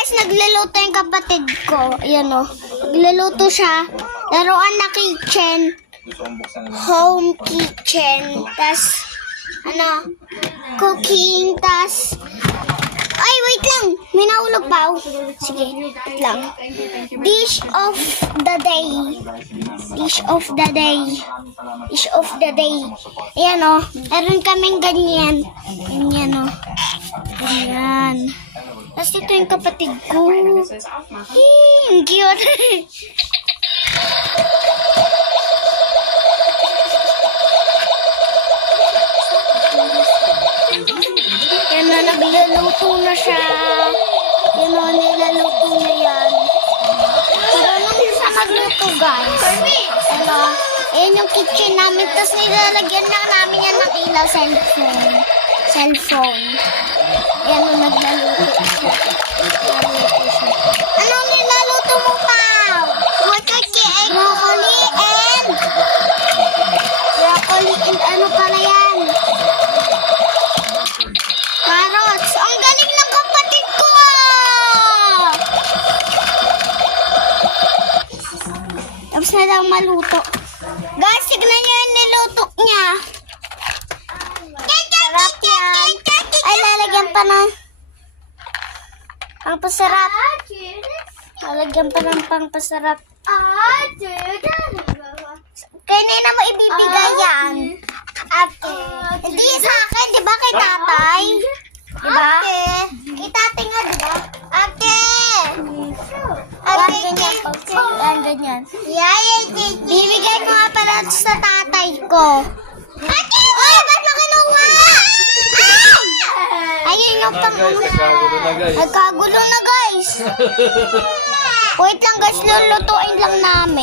guys, nagluluto yung kapatid ko. Ayan o. Nagluluto siya. Laruan na kitchen. Home kitchen. Tas, cooking. Tas, ay, wait lang. May naulog pa. Sige, wait lang. Dish of the day. Dish of the day. Dish of the day. Ayan o. Meron kaming ganyan. Ganyan o. Ganyan. Tapos ito yung kapatid ko. Ang cute. Yan na, nagluluto na siya. Yan na, nilaluto na yan. Marunong siya magluto, guys. Ano, ayan yung kitchen namin. Tapos nilalagyan lang namin yan ng ilaw, cellphone. Ayan na, naglaluto siya. Anong nilaluto mo pa? Broccoli and ano pala yan? Carrots. Ang galing ng kapatid ko! Tapos na daw maluto. Guys, tignan nyo yung niluto niya. Sarap yan. Ay, lalagyan pa ng pangpasarap. Lalagyan pa ng pangpasarap. Kanina mo ibibigay yan. Ate. Hindi sa akin, di ba kay tatay? Di ba? Kay tatay nga, di ba? Ate! Ate, ganyan. Ganyan. Bibigay ko nga pala sa tatay ko. Ate! Uy, ba't makinuha? Ayun yung nagkagulo na guys. Wait lang guys, lulutuin lang namin.